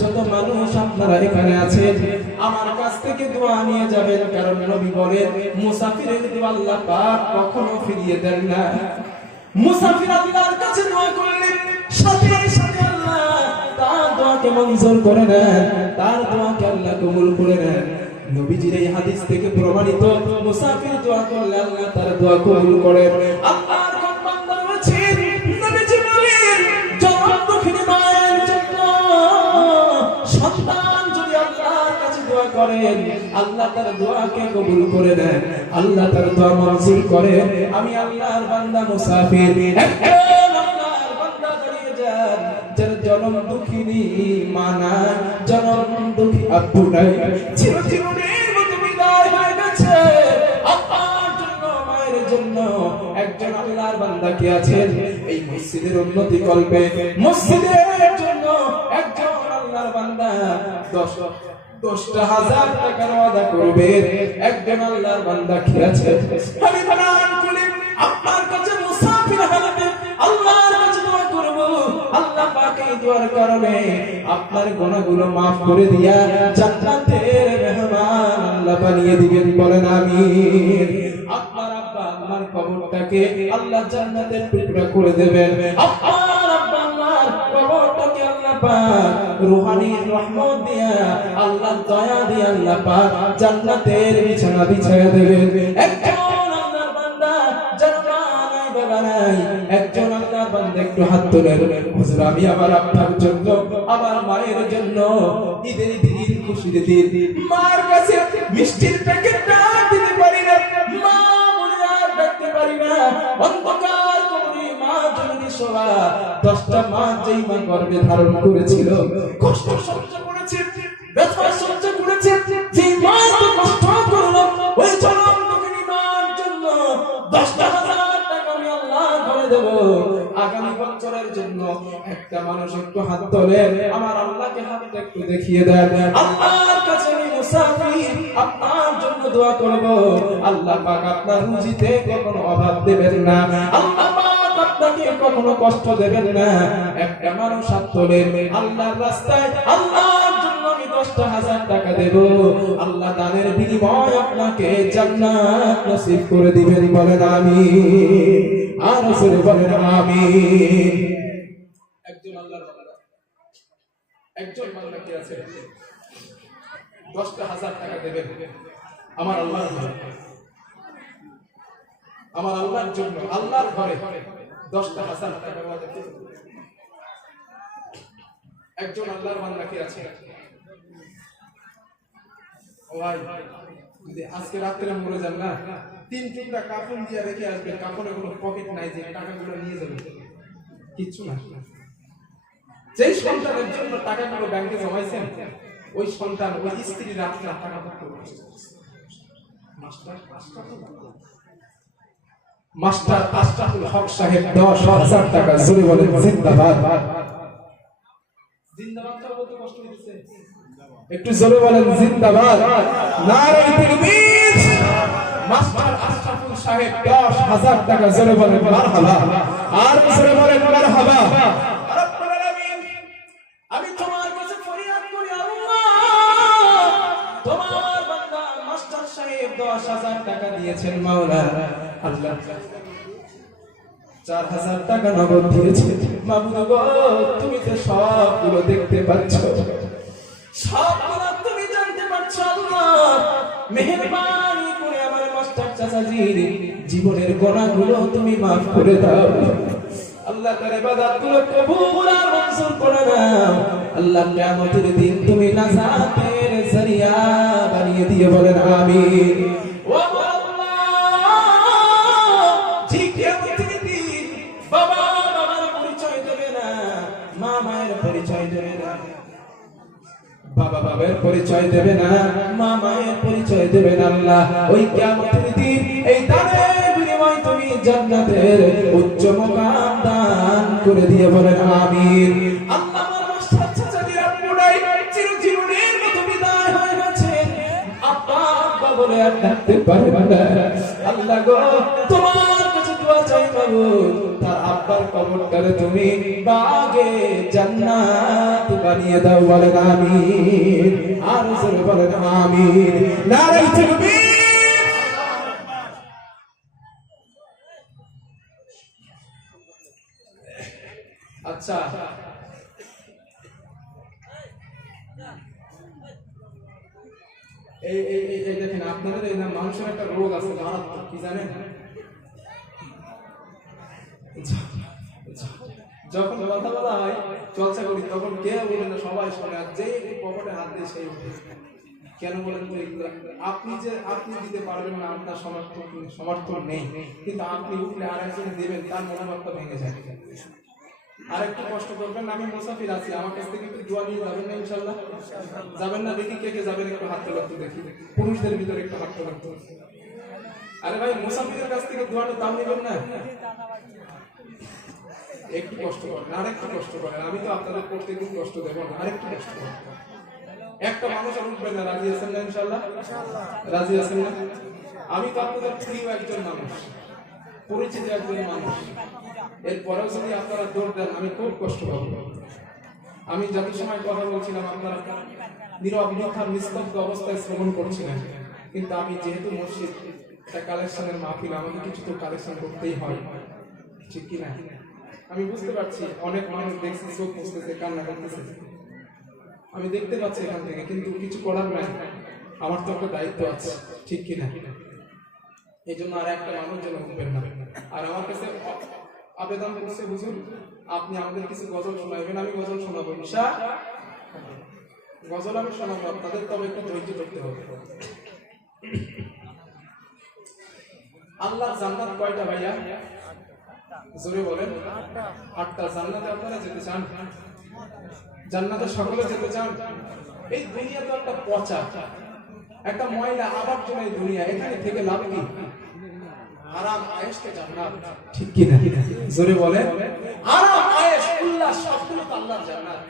যত মানুষ আপনারা এখানে আছেন, আমার কাছ থেকে দোয়া নিয়ে যাবেন, কারণ নবী বলেন মুসাফিরের দোয়া আল্লাহ পাক কখনো ফিরিয়ে দেন না। মুসাফির আল্লাহর কাছে দোয়া করলে সাথে সাথে আল্লাহ তার দোয়াকে মঞ্জুর করে নেন, তার দোয়াকে আল্লাহ কবুল করে নেন। নবীজির এই হাদিস থেকে প্রমাণিত, মুসাফির দোয়া করলে আল্লাহ তার দোয়া কবুল করেন। আল্লাহর করেন, আল্লাহ তার দোয়াকে কবুল করে নেন, আল্লাহ তার দোয়া মঞ্জুর করে আমি আল্লাহর বান্দা মুসাফির। জনম দুঃখিনী মানা, জনম দুঃখী আব্বু নাই। বিদায় হয়ে গেছে জন্য, মায়ের জন্য একজন আল্লাহর বান্দা আছেন? এই মসজিদের উন্নতি কল্পে, মসজিদের জন্য একজন আল্লাহর বান্দা, দশ আমি আপনার দোয়া করব। আল্লাহ করে দিয়া জান্নাতের মেহমান বানিয়ে দিবেন বলেন আমিন। আপনার আব্বা আমার কবরটাকে আল্লাহ জান্নাতের টুকরা করে দেবেন। আপনার আব্বা আমার কবরটাকে আল্লাহ পাক রুহানি রহমত দিয়া আল্লাহ দয়া দিয়া আল্লাহ পাক জান্নাতের বিছানা বিছায়া দেবেন। একজন আল্লাহর বান্দা যার নাই বাবা নাই। একজন আল্লাহর বান্দা একটু হাত তোলেন। হুজুর, আমি আমার আব্বার জন্য, আমার মায়ের জন্য ঈদের দিন, খুশির দিন। মার কাছে মিষ্টির প্যাকেটটা দিতে পারি না। মা বলে আর ডাকতে পারি না। অন্ধকার দশটা মাস যেই মা গর্ভে ধারণ করেছিল, কষ্ট সহ্য করেছে, ব্যথা সহ্য করেছে যে মা তো কষ্ট করল, ওই জনম দুঃখিনী মার জন্য দশটা হাজার টাকা আমি আল্লাহর ঘরে দেব। আগামী বছরের জন্য একটা মানুষ একটু হাত তোলে, আমার আল্লাহকে হাতটা একটু দেখিয়ে দেন আল্লাহর কাছে আমি মুসাফির, আপনার জন্য দোয়া করব। আল্লাহ পাক আপনার রুজিতে কখনো অভাব দেবেন না। আল্লাহ কখনো কষ্ট দেবেন না। একটা মানুষ হাত তোলে আল্লাহর রাস্তায় আল্লাহর জন্য আমি হাজার টাকা দেব। আল্লাহ দানের বিনিময় আপনাকে জান্নাত নসিব করে দিবেন, বলেন আমি আর বলেন আমি একজন আল্লাহর একজন বান্দা আছে? হাজার টাকা দেবেন। আমার আল্লাহর আমার আল্লাহর জন্য, আল্লাহর ঘরে। দশটা টাকা ওয়াদা করুন। একজন আল্লাহর বান্দা কি আছে ভাই, যদি আজকে রাত্রে মরে যান না, তিন টুকরা কাপড় দিয়ে রেখে আসবে কাপড়ে কোনো পকেট নাই যে টাকাগুলো নিয়ে যাবে কিচ্ছু না যেই সন্তানের জন্য টাকাগুলো ব্যাংকে জমাইছেন, ওই সন্তান, ওই স্ত্রী রাত্রে টাকা করছে। মাস্টার মাস্টার আশরাফুল হক সাহেব দশ হাজার টাকা জোরে বলেন জিন্দাবাদ। তো বলতে কষ্ট হচ্ছে একটু জোরে বলেন জিন্দাবাদ। নারায়ে তাকবীর মাস্টার আশরাফুল সাহেব দশ হাজার টাকা, জোরে বলেন মারহাবা। আর জোরে বলেন মারহাবা। হাজার টাকা দিয়েছেন মাওলা। আল্লাহ চার হাজার টাকা নগদ দিয়েছে মামুন গো তুমি তো সবগুলো দেখতে পাচ্ছ, সবগুলো তুমি জানতে পারছ মেহেরবানি করে আমার মাস্টার চাচাজির জীবনের গোনাগুলো তুমি মাফ করে দাও। আল্লাহ তার ইবাদতগুলো কবুল আর মঞ্জুর করে নাও। আল্লাহ কিয়ামতের দিন তুমি নাজাতের জরিয়া বানিয়ে দিয়ে বলেন, আমিন। পরিচয় দেবে না। বাবা বাবার পরিচয় দেবে না, মা মায়ের পরিচয় দেবে না আল্লাহ। ওই কিয়ামতের দিন এই দানের বিনিময় তুমি জান্নাতের উচ্চ মুকাম দান করে দিয়ে বলেন, আমিন। আল্লাহ আল্লাহ গো, তোমার কাছে দোয়া চাই বাবু। আব্বার তুমি বাগে জান্নাত বানিয়ে দাও বলেন আমিন। আর জোরে বলেন আমিন। নারাই তাকবীর। আচ্ছা। এই এই, এই- দেখেন, আপনাদের মানুষের একটা রোগ আছে, মারাত্মক, কি জানেন? যখন কথা বলা হয় চর্চা করি তখন কে বলে না, সবাই শোনে, আর যে পকেটে হাত দিয়ে সেই। কেন বলেন তো এগুলো? আপনি যে, আপনি দিতে পারবেন না, আপনার সমর্থন সমর্থন নেই। কিন্তু আপনি উঠলে আর একজন দেবেন, তার মনোভাবটা ভেঙে যায়। আর একটু কষ্ট করবেন আমি মুসাফির আছি, আমার কাছ থেকে একটু দোয়া নিয়ে যাবেন না ইনশাল্লাহ যাবেন না, দেখি কে কে যাবেন, একটু হাত তোলা দেখি। পুরুষদের ভিতরে একটু হাত তোলা আরে ভাই, মুসাফিরের কাছ থেকে দোয়াটা দাম নেবেন না? একটু কষ্ট করেন আর একটু কষ্ট করেন, আমি তো আপনাদের খুব কষ্ট দেবো না আর একটু কষ্ট করেন। একটা মানুষ উঠবে না, রাজি আছেন না ইনশাল্লাহ রাজি আছেন না? আমি তো আপনাদের প্রিয় একজন মানুষ, পরিচিত একজন মানুষ। এরপরেও যদি আপনারা দৌড় দেন, আমি খুব কষ্ট পাবো। আমি যত সময় কথা বলছিলাম, আপনারা নীরব নিখার নিস্তব্ধ অবস্থায় শ্রবণ করছিলেন। কিন্তু আমি যেহেতু মসজিদ কালেকশনের মাহফিল, আমাকে কিছু তো কালেকশন করতেই হয়। ঠিক কি না আমি বুঝতে পারছি, অনেক মানুষ দেখছি, চোখ মুছতেছে কান্না করতেছে। আমি দেখতে পাচ্ছি এখান থেকে, কিন্তু কিছু করার নাই। আমার তো একটা দায়িত্ব আছে, ঠিক কি না এই জন্য আর একটা মানুষ যেন উঠবেন না। আর আমার কাছে আবেদন করছে বুঝুন আপনি আমাদের কিছু গজল শোনাবেন আমি গজল শোনাবো ঈশা গজল আমি শোনাবো, আপনাদের তবে একটু ধৈর্য ধরতে হবে। আল্লাহ জান্নাত কয়টা ভাইয়া? জোরে বলেন? আটটা, জান্নাতে আপনারা যেতে চান? জান্নাতে সকলে যেতে চান? এই দুনিয়া তো একটা পচা। একটা ময়লা আবার জন্য এই দুনিয়া। এখানে থেকে লাভ কি? আরাম আয়েশকে জান্নাত। ঠিক কি না জোরে বলেন। আরাম আয়েশ, উল্লাস সবগুলো আল্লাহর জান্নাত।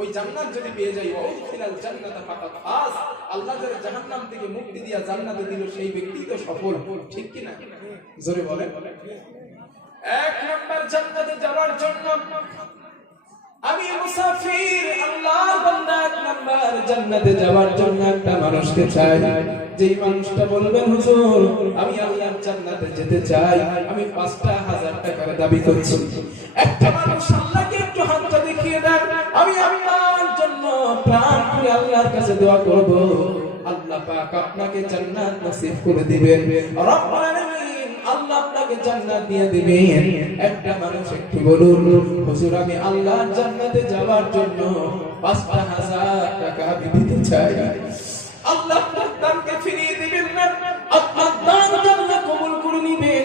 ওই জান্নাত যদি পেয়ে যাই ও খিলাল জান্নাত ফাকাত ফাজ আল্লাহ যারা জাহান্নাম থেকে মুক্তি দিয়া জান্নাতে দিল, সেই ব্যক্তি তো সফল। ঠিক কি না জোরে বলে এক নম্বর জান্নাতে যাওয়ার জন্য আমি মুসাফির আল্লাহ বান্দা এক জান্নাতে যাওয়ার জন্য একটা মানুষকে চাই। যেই মানুষটা বলবেন হুজুর, আমি আল্লাহর জান্নাতে যেতে চাই। আমি পাঁচটা হাজার টাকার দাবি করছি। একটা মানুষ আল্লাহকে কাছে দোয়া করব। আল্লাহ পাক আপনাকে জান্নাত নসিব করে দিবেন। রব্বুল আল্লাহ একটা মানুষ একটু বলুন আল্লাহর জান্নাতে জন্য পাঁচটা হাজার টাকা আল্লাহ আপনার ফিরিয়ে আপনার দান আল্লাহ কবুল করে নিবেন।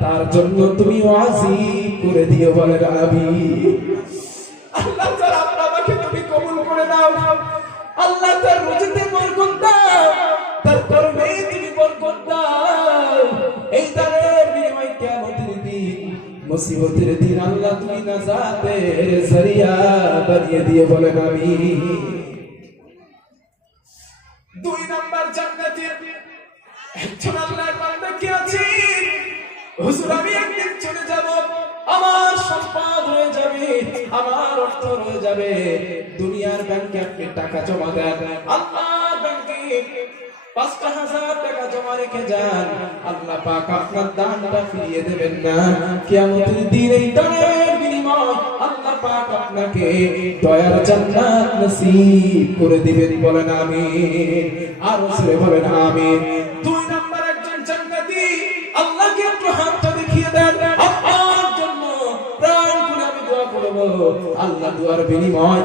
তার জন্য তুমি ওয়াজিব করে দিও বলেন আমিন। আল্লাহ আপনাকে তুমি কবুল করে আল্লাহ তার রুজিতে তুমি বরকত দাও। মুসিবতের দিন আল্লাহ তুমি জরিয়া বানিয়ে দিয়ে বলেন আমি হুজুর, আমি একদিন চলে যাব। আমার সম্পদ হয়ে যাবে, আমার অর্থ রয়ে যাবে। দুনিয়ার ব্যাংকে আপনি টাকা জমা দেন, আল্লাহর ব্যাংকে পাঁচটা হাজার টাকা জমা রেখে যান। আল্লাহ পাক আপনার দানটা ফিরিয়ে দেবেন না। কিয়ামতের দিন এই দানের বিনিময় পাক আপনাকে দয়ার জান্নাত নসিব করে দিবেন বলেন আমিন। আর সরে বলেন আমিন। দুয়ার বিনিময়